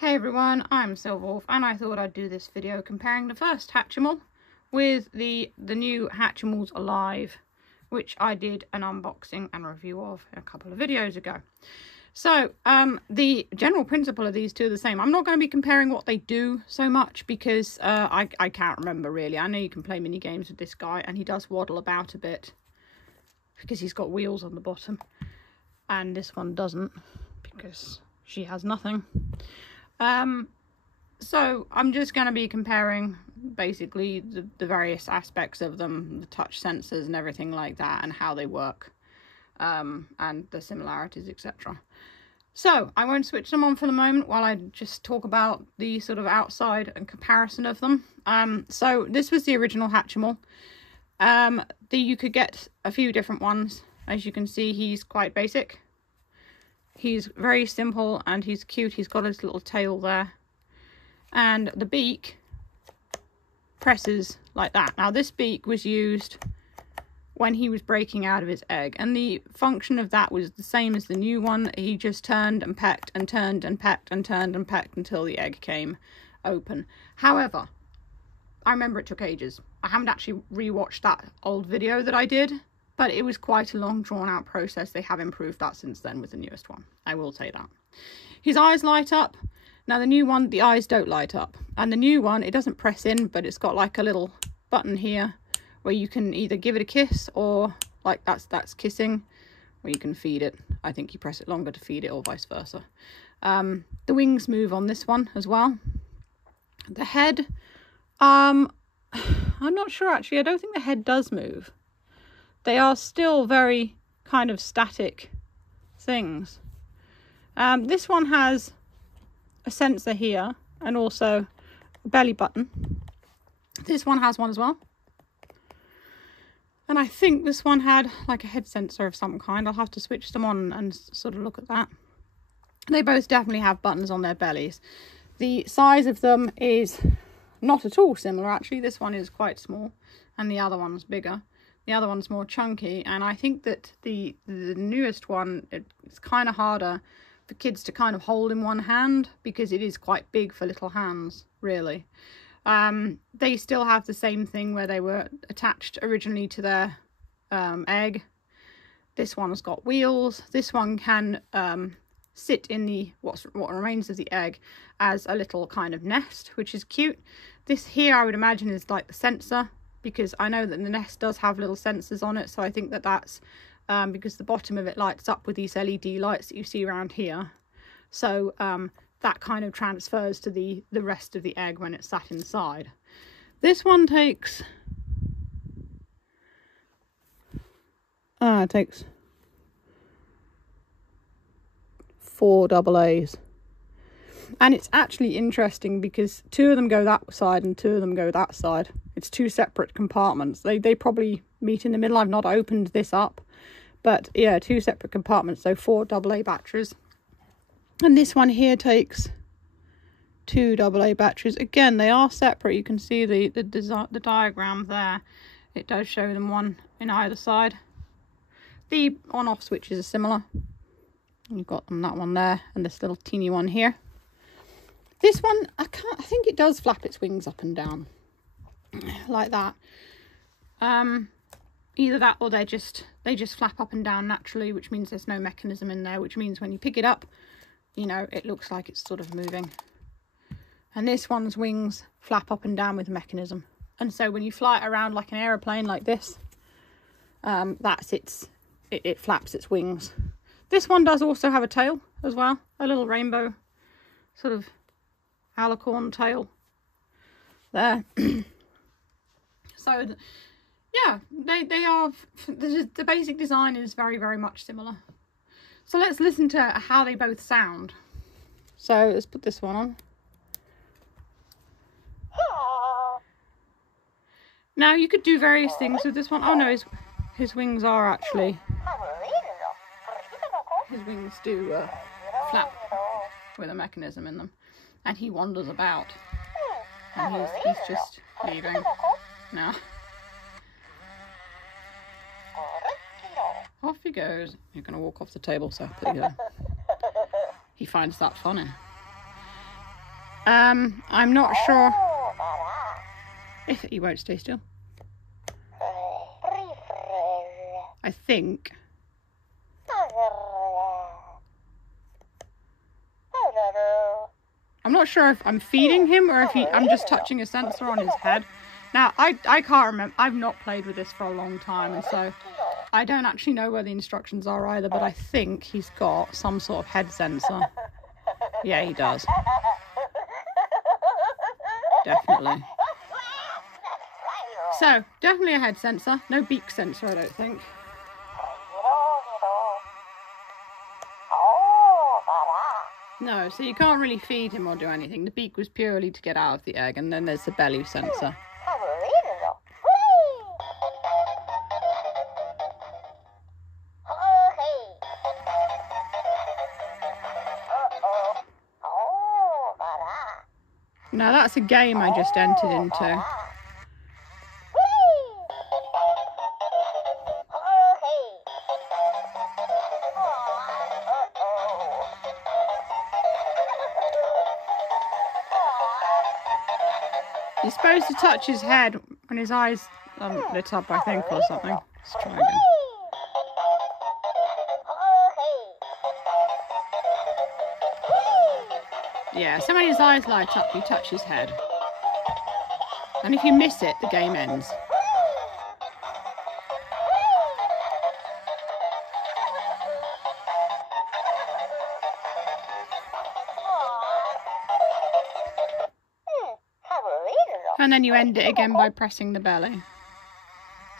Hey everyone, I'm Silverwolf and I thought I'd do this video comparing the first Hatchimal with the new Hatchimals Alive, which I did an unboxing and review of a couple of videos ago. So the general principle of these two are the same. I'm not going to be comparing what they do so much because I can't remember really. I know you can play mini games with this guy and he does waddle about a bit because he's got wheels on the bottom, and this one doesn't because she has nothing. So I'm just going to be comparing basically the various aspects of them, the touch sensors and everything like that, and how they work, and the similarities, etc. So I won't switch them on for the moment while I just talk about the sort of outside and comparison of them. So this was the original Hatchimal. You could get a few different ones. As you can see, he's quite basic. He's very simple and he's cute. He's got his little tail there. And the beak presses like that. Now this beak was used when he was breaking out of his egg. And the function of that was the same as the new one. He just turned and pecked and turned and pecked and turned and pecked until the egg came open. However, I remember it took ages. I haven't actually rewatched that old video that I did, but it was quite a long drawn out process. They have improved that since then with the newest one. I will say that. His eyes light up. Now the new one, the eyes don't light up. And the new one, it doesn't press in, but it's got like a little button here where you can either give it a kiss or like that's kissing, or you can feed it. I think you press it longer to feed it or vice versa. The wings move on this one as well. The head, I'm not sure actually. I don't think the head does move. They are still very kind of static things. This one has a sensor here and also a belly button. This one has one as well. And I think this one had like a head sensor of some kind. I'll have to switch them on and sort of look at that. They both definitely have buttons on their bellies. The size of them is not at all similar actually. This one is quite small and the other one's bigger. The other one's more chunky, and I think that the newest one, it's kind of harder for kids to kind of hold in one hand because it is quite big for little hands, really. They still have the same thing where they were attached originally to their egg. This one's got wheels. This one can sit in the what remains of the egg as a little kind of nest, which is cute. This here I would imagine is like the sensor, because I know that the nest does have little sensors on it, so I think that that's because the bottom of it lights up with these LED lights that you see around here. So that kind of transfers to the rest of the egg when it's sat inside. This one takes it takes 4 AA's. And it's actually interesting because 2 of them go that side and 2 of them go that side. It's 2 separate compartments. They probably meet in the middle. I've not opened this up. But yeah, 2 separate compartments. So 4 AA batteries. And this one here takes 2 AA batteries. Again, they are separate. You can see the diagram there. It does show them one in either side. The on-off switches are similar. You've got them, that one there and this little teeny one here. This one, I think it does flap its wings up and down like that. Either that or they just flap up and down naturally, which means there's no mechanism in there, which means when you pick it up, you know, it looks like it's sort of moving. And this one's wings flap up and down with a mechanism. And so when you fly it around like an aeroplane like this, it flaps its wings. This one does also have a tail as well, a little rainbow sort of alicorn tail there. So yeah, they are, the basic design is very, very much similar. So let's listen to how they both sound. So let's put this one on. Now you could do various things with this one. Oh no, his wings are actually, his wings do flap with a mechanism in them. And he wanders about. And he's just leaving now. Off he goes. You're going to walk off the table, so there you go. He finds that funny. I'm not sure if he won't stay still. I think. I'm not sure if I'm feeding him or if I'm just touching a sensor on his head. Now, I can't remember. I've not played with this for a long time, and so I don't actually know where the instructions are either, but I think he's got some sort of head sensor. Yeah, he does. Definitely. So, definitely a head sensor. No beak sensor, I don't think. No, so you can't really feed him or do anything. The beak was purely to get out of the egg, and then there's the belly sensor. Now that's a game I just entered into. You're supposed to touch his head when his eyes lit up, I think, or something. Let's try again. Yeah, so when his eyes light up, you touch his head. And if you miss it, the game ends. And then you end it again by pressing the belly.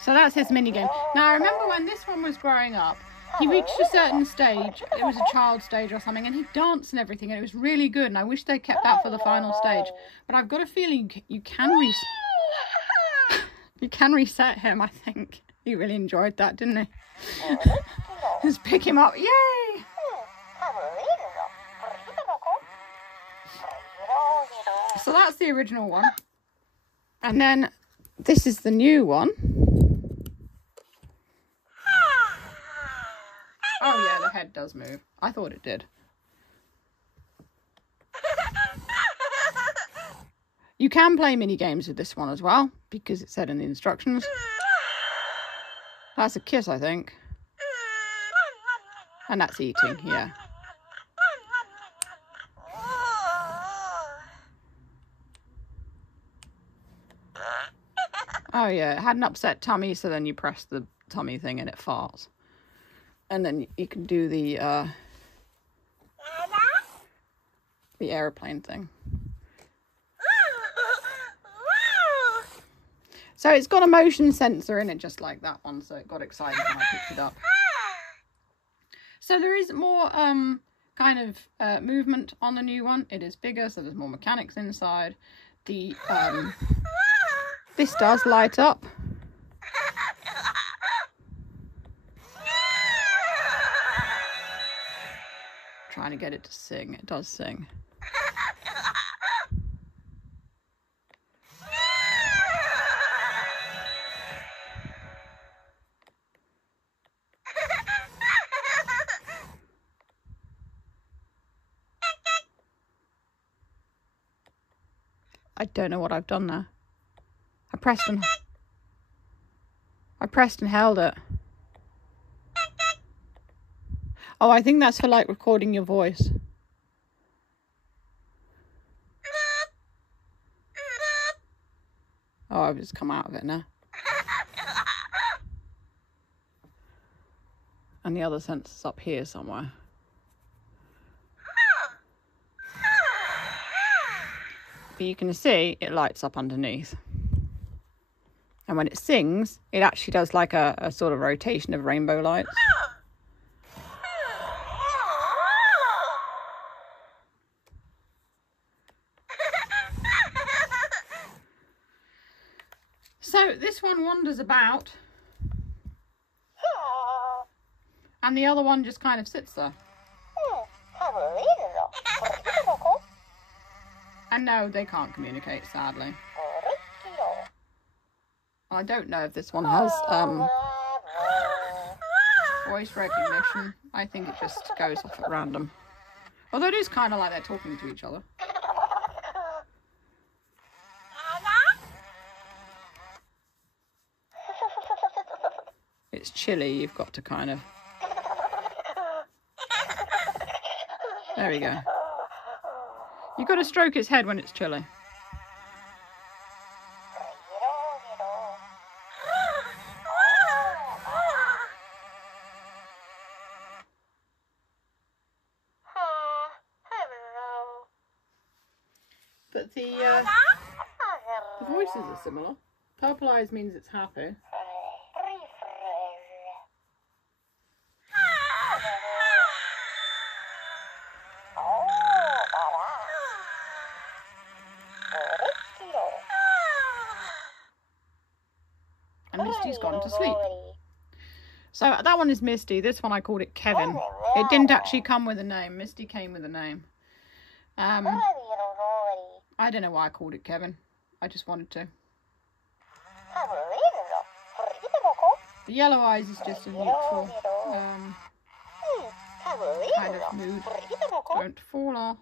So that's his mini game. Now I remember when this one was growing up, he reached a certain stage, it was a child stage or something, and he danced and everything, and it was really good, and I wish they kept that for the final stage. But I've got a feeling you can reset him, I think. He really enjoyed that, didn't he? Just pick him up, yay! So that's the original one. And then this is the new one. Oh yeah, the head does move. I thought it did. You can play mini games with this one as well, because it said in the instructions. That's a kiss, I think. And that's eating, yeah. Oh yeah, it had an upset tummy, so then you press the tummy thing and it farts. And then you can do the airplane thing. So it's got a motion sensor in it, just like that one, so it got excited when I picked it up. So there is more kind of movement on the new one. It is bigger, so there's more mechanics inside. The this does light up. Trying to get it to sing. It does sing. I don't know what I've done there. I pressed and held it. Oh, I think that's for like recording your voice. Oh, I've just come out of it now. And the other sensor's up here somewhere. But you can see it lights up underneath. And when it sings, it actually does like a sort of rotation of rainbow lights. So this one wanders about. And the other one just kind of sits there. And no, they can't communicate, sadly. I don't know if this one has voice recognition. I think it just goes off at random. Although it is kind of like they're talking to each other. it's chilly, you've got to kind of... There we go. You've got to stroke its head when it's chilly. But the voices are similar. Purple eyes means it's happy. And Misty's gone to sleep. So that one is Misty. This one I called it Kevin. It didn't actually come with a name. Misty came with a name. I don't know why I called it Kevin. I just wanted to. The yellow eyes is just a neutral kind of mood. Don't fall off.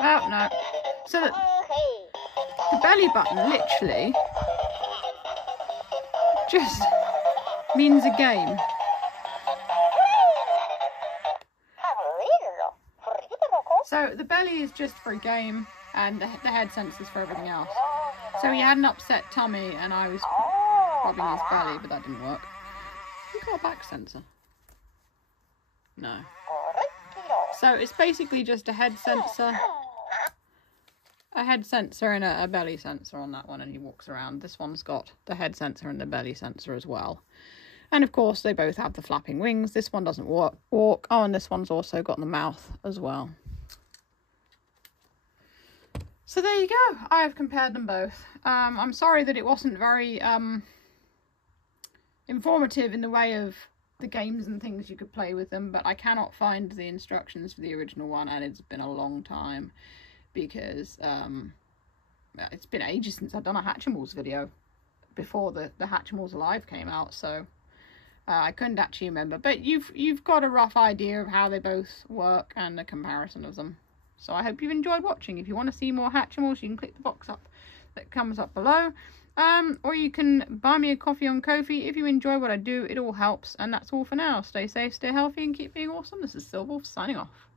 Oh no. So the belly button literally just means a game. So the belly is just for a game, and the head sensor's for everything else. So he had an upset tummy, and I was rubbing his belly, but that didn't work. You got a back sensor? No. So it's basically just a head sensor, and a belly sensor on that one, and he walks around. This one's got the head sensor and the belly sensor as well. And of course, they both have the flapping wings. This one doesn't walk. Oh, and this one's also got the mouth as well. So there you go. I have compared them both. I'm sorry that it wasn't very informative in the way of the games and things you could play with them, but I cannot find the instructions for the original one, and it's been a long time because it's been ages since I've done a Hatchimals video before the Hatchimals Alive came out, so I couldn't actually remember. But you've got a rough idea of how they both work and a comparison of them. So I hope you've enjoyed watching. If you want to see more Hatchimals, you can click the box up that comes up below. Or you can buy me a coffee on Ko-fi. If you enjoy what I do, it all helps. And that's all for now. Stay safe, stay healthy, and keep being awesome. This is Silverwolf signing off.